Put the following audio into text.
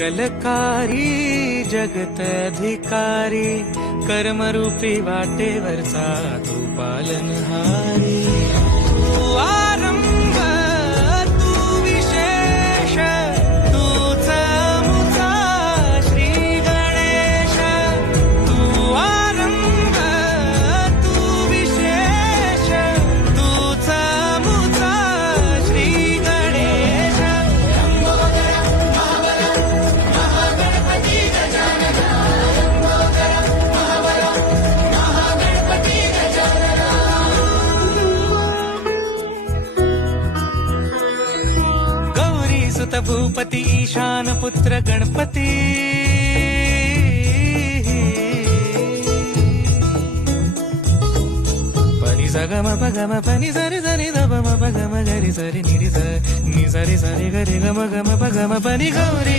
मंगलकारी जगत अधिकारी कर्मरूपी वाटेवरचा तू पालनहारी तू आरंभ तू विशेष तूच मुचा श्री गणेश तू आरंभ तू विशेष तूच मुचा श्री गणेश सुत भूपती ईशान पुत्र गणपती पनी सगम पगम पनी सरी सरी दम पगम गरी सरी नि सरी सरी गरी गम गम पगम पनी गौरी